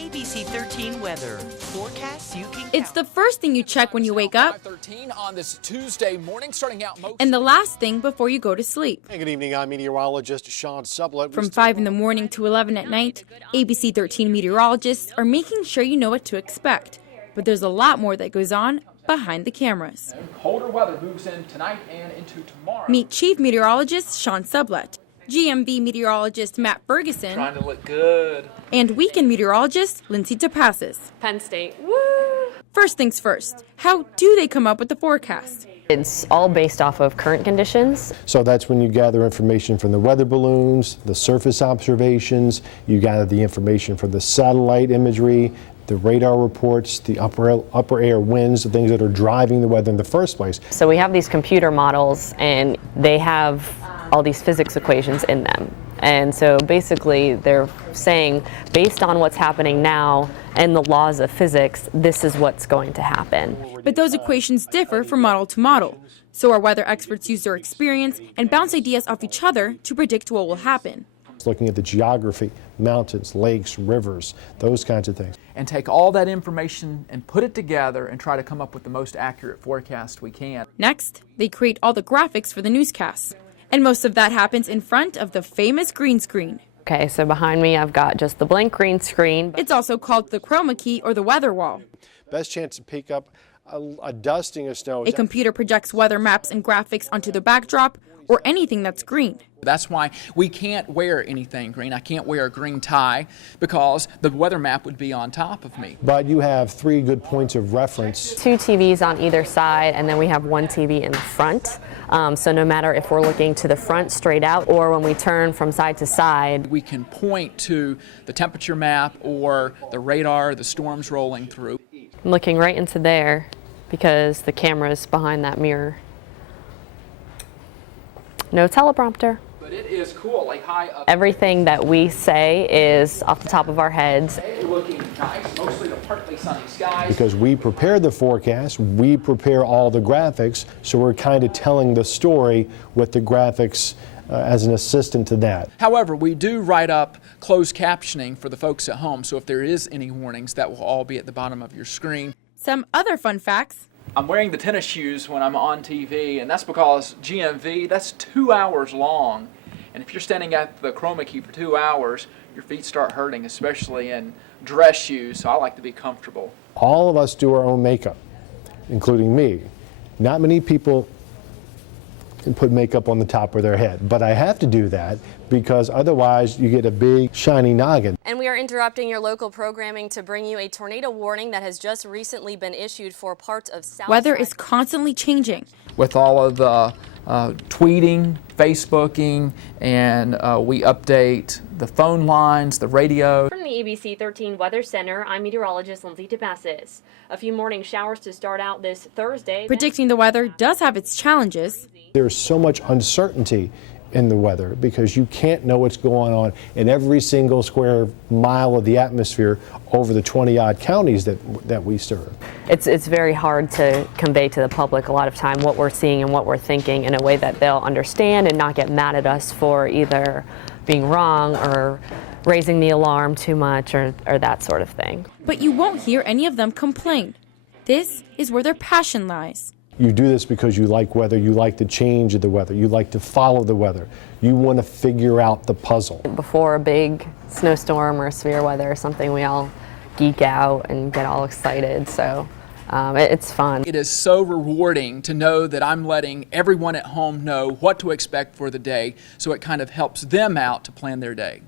ABC-13 weather. Forecasts you can count. It's the first thing you check when you wake up, 5:13 on this Tuesday morning, starting out most and the last thing before you go to sleep. Hey, good evening. I'm meteorologist Sublette. From 5 in the morning to 11 at night, ABC-13 meteorologists are making sure you know what to expect. But there's a lot more that goes on behind the cameras. colder weather moves in tonight and into tomorrow. Meet Chief Meteorologist Sublette, GMV meteorologist Matt Ferguson, Trying to look good. and weekend meteorologist Lyndsay Tapases. Penn State. Woo! First things first, how do they come up with the forecast? It's all based off of current conditions. So that's when you gather information from the weather balloons, the surface observations, you gather the information from the satellite imagery, the radar reports, the upper air winds, the things that are driving the weather in the first place. So we have these computer models and they have all these physics equations in them. And so basically they're saying, based on what's happening now and the laws of physics, this is what's going to happen. But those equations differ from model to model. So our weather experts use their experience and bounce ideas off each other to predict what will happen. Looking at the geography, mountains, lakes, rivers, those kinds of things. And take all that information and put it together and try to come up with the most accurate forecast we can. Next, they create all the graphics for the newscasts. And most of that happens in front of the famous green screen. Okay, so behind me I've got just the blank green screen. It's also called the chroma key or the weather wall. Best chance to pick up a dusting of snow. A computer projects weather maps and graphics onto the backdrop or anything that's green. That's why we can't wear anything green. I can't wear a green tie because the weather map would be on top of me. But you have 3 good points of reference. 2 TVs on either side, and then we have 1 TV in the front. So no matter if we're looking to the front straight out or when we turn from side to side, We can point to the temperature map or the radar, the storms rolling through. I'm looking right into there because the camera's behind that mirror. No teleprompter. But it is cool, like high up. Everything that we say is off the top of our heads. Looking nice, mostly the partly sunny skies. Because we prepare the forecast, we prepare all the graphics, so we're kind of telling the story with the graphics as an assistant to that. However, we do write up closed captioning for the folks at home, so if there is any warnings, that will all be at the bottom of your screen. Some other fun facts. I'm wearing the tennis shoes when I'm on TV, and that's because GMV, that's 2 hours long. And if you're standing at the chroma key for 2 hours, your feet start hurting, especially in dress shoes, so I like to be comfortable. All of us do our own makeup, including me. Not many people can put makeup on the top of their head, but I have to do that because otherwise you get a big shiny noggin. And we are interrupting your local programming to bring you a tornado warning that has just recently been issued for parts of South. Weather is constantly changing. With all of the tweeting, Facebooking, and we update the phone lines, the radio. From the ABC-13 Weather Center, I'm meteorologist Lyndsay Tapases. A few morning showers to start out this Thursday. Predicting the weather does have its challenges. There's so much uncertainty in the weather because you can't know what's going on in every single square mile of the atmosphere over the 20-odd counties that we serve. It's very hard to convey to the public a lot of time what we're seeing and what we're thinking in a way that they'll understand and not get mad at us for either being wrong or raising the alarm too much or that sort of thing. But you won't hear any of them complain. This is where their passion lies. You do this because you like weather, you like the change of the weather, you like to follow the weather. You want to figure out the puzzle. Before a big snowstorm or severe weather or something, we all geek out and get all excited, so it's fun. It is so rewarding to know that I'm letting everyone at home know what to expect for the day, so it kind of helps them out to plan their day.